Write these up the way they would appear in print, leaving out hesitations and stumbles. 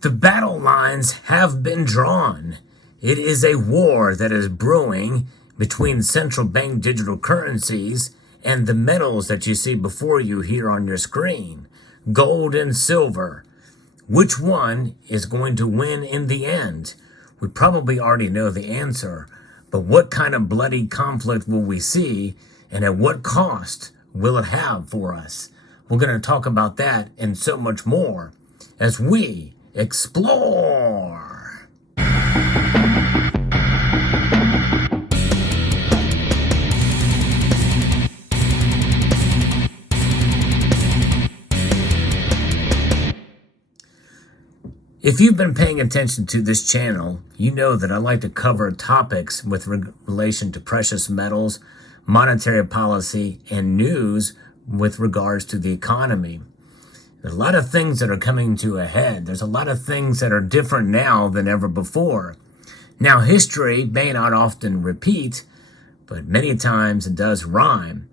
The battle lines have been drawn. It is a war that is brewing between central bank digital currencies and the metals that you see before you here on your screen, gold and silver. Which one is going to win in the end? We probably already know the answer, but what kind of bloody conflict will we see, and at what cost will it have for us? We're going to talk about that and so much more as we explore. If you've been paying attention to this channel, you know that I like to cover topics with relation to precious metals, monetary policy, and news with regards to the economy. There's a lot of things that are coming to a head. There's a lot of things that are different now than ever before. Now, history may not often repeat, but many times it does rhyme.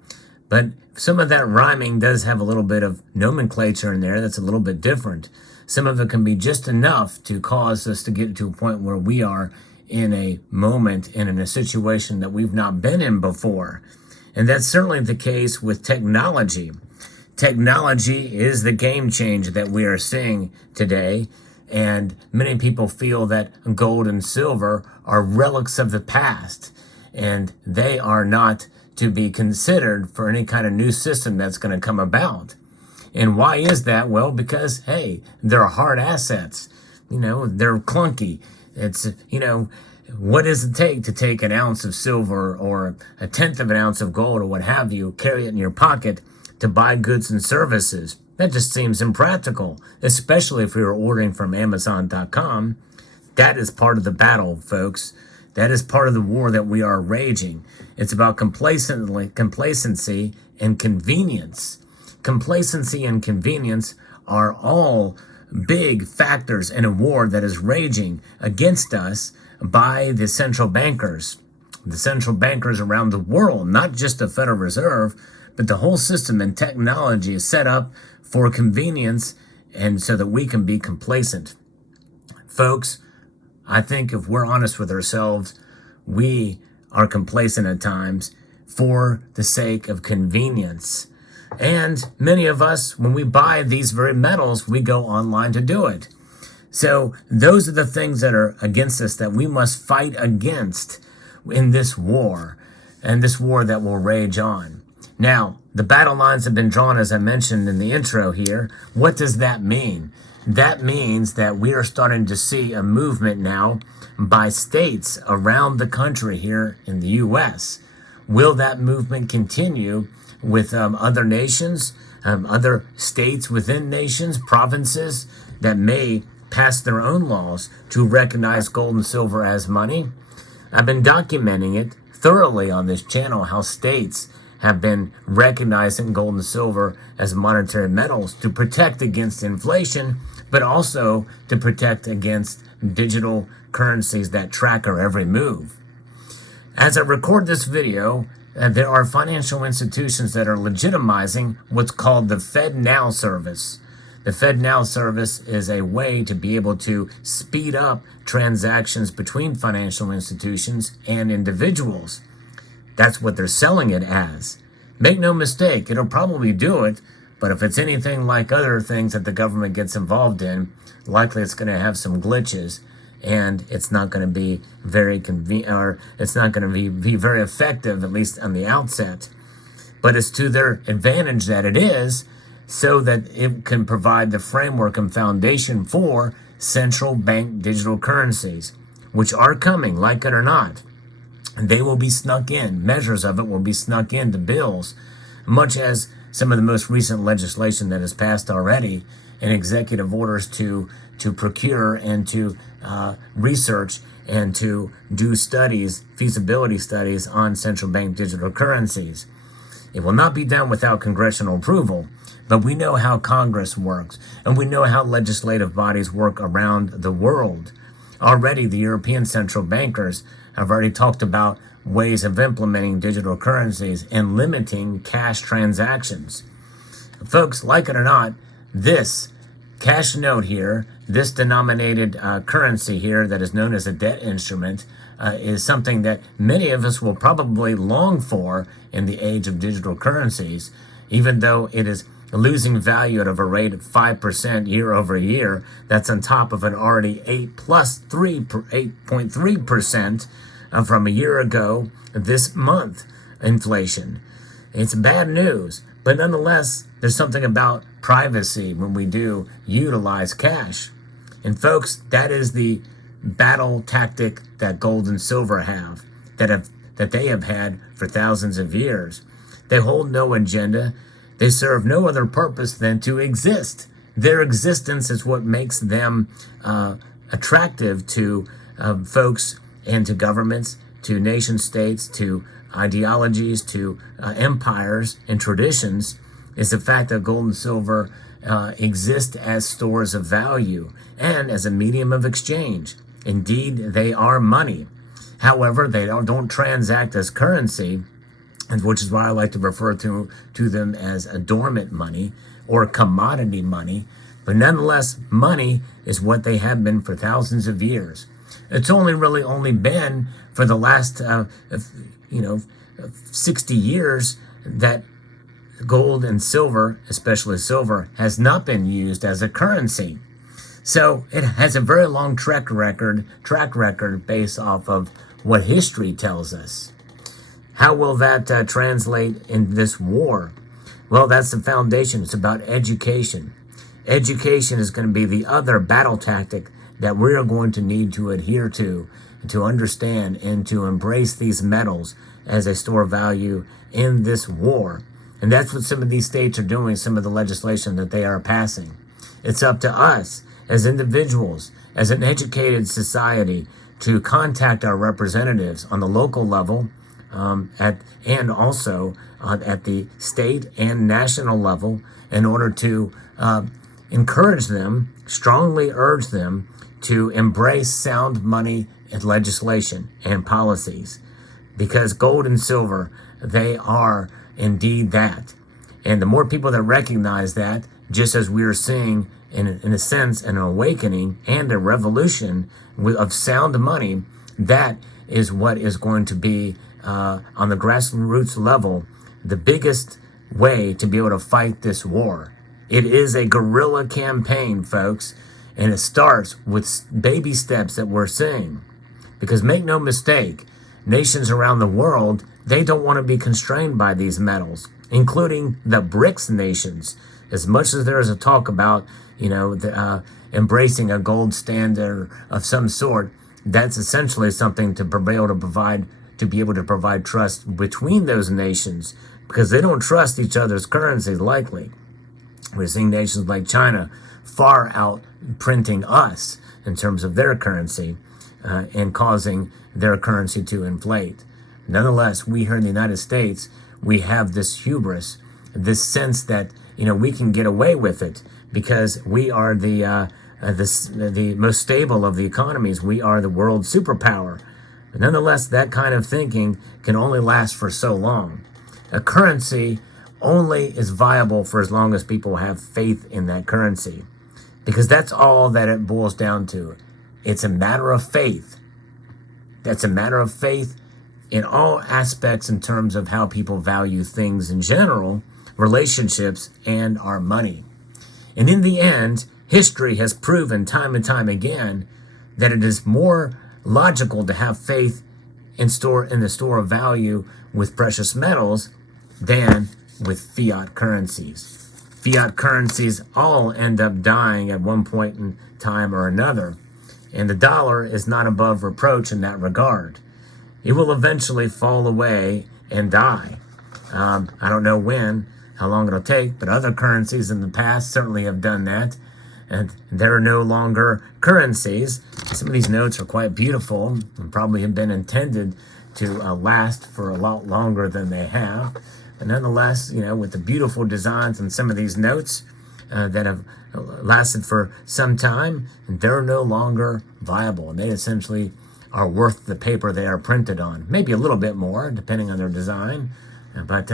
But some of that rhyming does have a little bit of nomenclature in there that's a little bit different. Some of it can be just enough to cause us to get to a point where we are in a moment and in a situation that we've not been in before. And that's certainly the case with technology. Technology is the game change that we are seeing today, and many people feel that gold and silver are relics of the past, and they are not to be considered for any kind of new system that's going to come about. And why is that? Well, because, hey, they're hard assets. They're clunky. It's, what does it take to take an ounce of silver or a tenth of an ounce of gold or what have you, carry it in your pocket to buy goods and services? That just seems impractical, especially if you're ordering from Amazon.com. That is part of the battle, folks. That is part of the war that we are raging. It's about complacency and convenience. Complacency and convenience are all big factors in a war that is raging against us by the central bankers. The central bankers around the world, not just the Federal Reserve, but the whole system and technology is set up for convenience and so that we can be complacent. Folks, I think if we're honest with ourselves, we are complacent at times for the sake of convenience. And many of us, when we buy these very metals, we go online to do it. So those are the things that are against us that we must fight against in this war, and this war that will rage on. Now, the battle lines have been drawn, as I mentioned in the intro here. What does that mean? That means that we are starting to see a movement now by states around the country here in the U.S. Will that movement continue with other nations, other states within nations, provinces that may pass their own laws to recognize gold and silver as money? I've been documenting it thoroughly on this channel, how states have been recognizing gold and silver as monetary metals to protect against inflation, but also to protect against digital currencies that track our every move. As I record this video, there are financial institutions that are legitimizing what's called the FedNow Service. The FedNow Service is a way to be able to speed up transactions between financial institutions and individuals. That's what they're selling it as. Make no mistake, it'll probably do it, but if it's anything like other things that the government gets involved in, likely it's going to have some glitches, and it's not going to be very convenient, or it's not going to be very effective, at least on the outset. But it's to their advantage that it is, so that it can provide the framework and foundation for central bank digital currencies, which are coming, like it or not. They will be snuck in. Measures of it will be snuck into bills, much as some of the most recent legislation that has passed already, and executive orders to procure and to research and to do studies, feasibility studies on central bank digital currencies. It will not be done without congressional approval, but we know how Congress works, and we know how legislative bodies work around the world. Already, the European central bankers have already talked about ways of implementing digital currencies and limiting cash transactions. Folks, like it or not, this cash note here, this denominated currency here that is known as a debt instrument, is something that many of us will probably long for in the age of digital currencies, even though it is losing value at a rate of 5% year over year. That's on top of an already 8.3% from a year ago this month inflation. It's bad news, but nonetheless, there's something about privacy when we do utilize cash. And folks, that is the battle tactic that gold and silver have, that they have had for thousands of years. They hold no agenda. They serve no other purpose than to exist. Their existence is what makes them attractive to folks and to governments, to nation states, to ideologies, to empires and traditions, is the fact that gold and silver exist as stores of value and as a medium of exchange. Indeed, they are money. However, they don't transact as currency, which is why I like to refer to them as a dormant money or commodity money. But nonetheless, money is what they have been for thousands of years. It's only been for the last 60 years that gold and silver, especially silver, has not been used as a currency. So it has a very long track record based off of what history tells us. How will that translate in this war? Well, that's the foundation. It's about education. Education is going to be the other battle tactic that we are going to need to adhere to understand and to embrace these metals as a store of value in this war. And that's what some of these states are doing, some of the legislation that they are passing. It's up to us as individuals, as an educated society, to contact our representatives on the local level and also at the state and national level in order to encourage them, strongly urge them to embrace sound money and legislation and policies. Because gold and silver, they are indeed that. And the more people that recognize that, just as we are seeing in a sense an awakening and a revolution of sound money, that is what is going to be on the grassroots level the biggest way to be able to fight this war. It is a guerrilla campaign, folks, and it starts with baby steps that we're seeing. Because make no mistake, nations around the world, they don't want to be constrained by these metals, including the BRICS nations. As much as there is a talk about, embracing a gold standard of some sort, that's essentially something to be able to provide trust between those nations, because they don't trust each other's currencies likely. We're seeing nations like China far out printing us in terms of their currency and causing their currency to inflate. Nonetheless, we here in the United States, we have this hubris, this sense that we can get away with it because we are the most stable of the economies. We are the world superpower. But nonetheless, that kind of thinking can only last for so long. A currency only is viable for as long as people have faith in that currency, because that's all that it boils down to. It's a matter of faith. That's a matter of faith in all aspects in terms of how people value things in general, relationships, and our money. And in the end, history has proven time and time again that it is more logical to have faith in the store of value with precious metals than with fiat currencies. Fiat currencies all end up dying at one point in time or another, and the dollar is not above reproach in that regard. It will eventually fall away and die. I don't know when, how long it'll take, but other currencies in the past certainly have done that, and they're no longer currencies. Some of these notes are quite beautiful and probably have been intended to last for a lot longer than they have. But nonetheless, with the beautiful designs on some of these notes that have lasted for some time, they're no longer viable, and they essentially are worth the paper they are printed on. Maybe a little bit more, depending on their design, but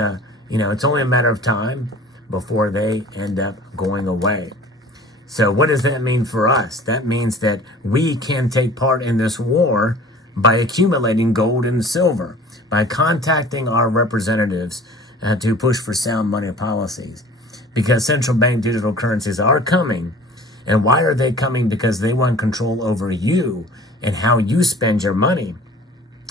it's only a matter of time before they end up going away. So what does that mean for us? That means that we can take part in this war by accumulating gold and silver, by contacting our representatives to push for sound money policies. Because central bank digital currencies are coming. And why are they coming? Because they want control over you and how you spend your money.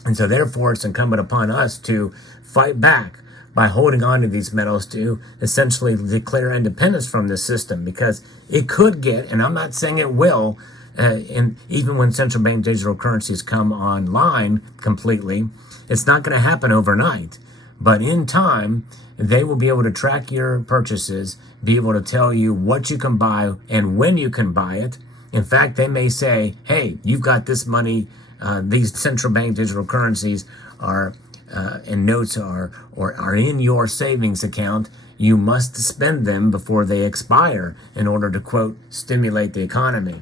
And so therefore, it's incumbent upon us to fight back by holding on to these metals to essentially declare independence from the system, because it could get, and I'm not saying it will, and even when central bank digital currencies come online completely, it's not going to happen overnight. But in time, they will be able to track your purchases, be able to tell you what you can buy and when you can buy it. In fact, they may say, hey, you've got this money, these central bank digital currencies are and notes are in your savings account. You must spend them before they expire in order to, quote, stimulate the economy.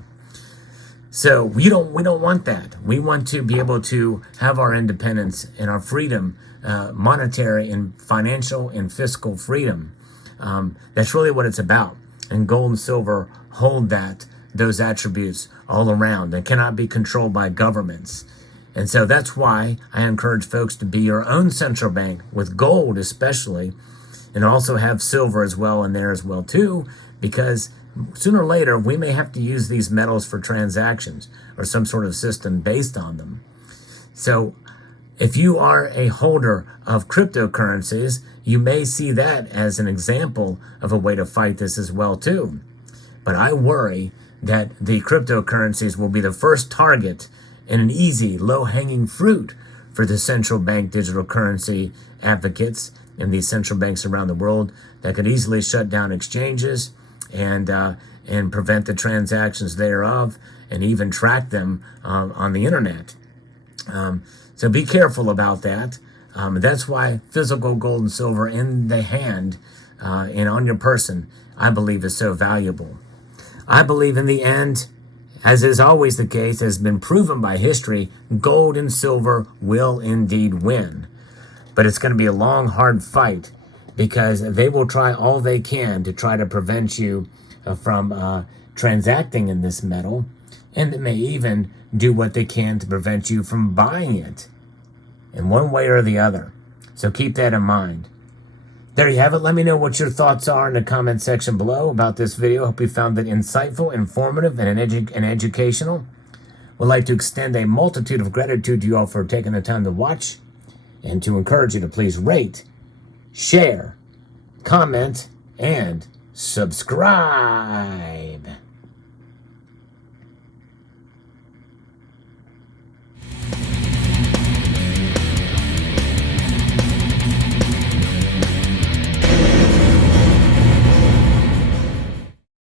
So we don't want that. We want to be able to have our independence and our freedom, monetary and financial and fiscal freedom. That's really what it's about. And gold and silver hold those attributes all around. They cannot be controlled by governments. And so that's why I encourage folks to be your own central bank, with gold especially, and also have silver as well in there as well too, because sooner or later we may have to use these metals for transactions or some sort of system based on them. So if you are a holder of cryptocurrencies, you may see that as an example of a way to fight this as well too. But I worry that the cryptocurrencies will be the first target and an easy, low-hanging fruit for the central bank digital currency advocates and these central banks around the world that could easily shut down exchanges and prevent the transactions thereof and even track them on the internet. So be careful about that. That's why physical gold and silver in the hand and on your person, I believe, is so valuable. I believe in the end, as is always the case, has been proven by history, gold and silver will indeed win. But it's going to be a long, hard fight, because they will try all they can to try to prevent you from transacting in this metal, and they may even do what they can to prevent you from buying it in one way or the other. So keep that in mind. There you have it. Let me know what your thoughts are in the comment section below about this video. Hope you found it insightful, informative, and educational. Would like to extend a multitude of gratitude to you all for taking the time to watch, and to encourage you to please rate, share, comment, and subscribe.